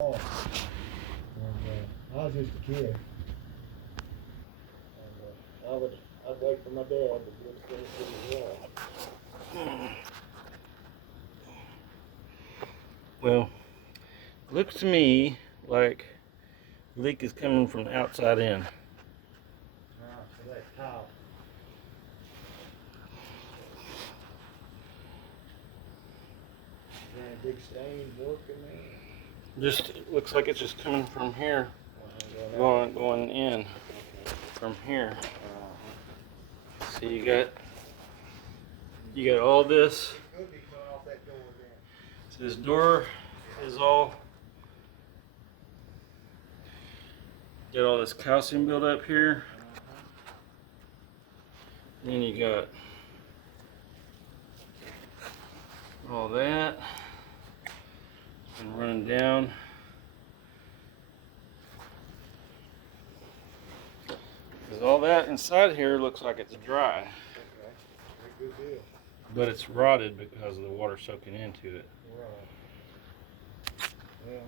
And, I was just a kid. And, I'd wait for my dad to get finished with his wall. Well, looks to me like the leak is coming from the outside in. So that's tile. Big stains working there. Just it looks like it's just coming from here, going in from here. So you got all this. So this door is all got all this calcium buildup here. Then you got all that and running down. Because all that inside here looks like it's dry. But it's rotted because of the water soaking into it. Right. Yeah.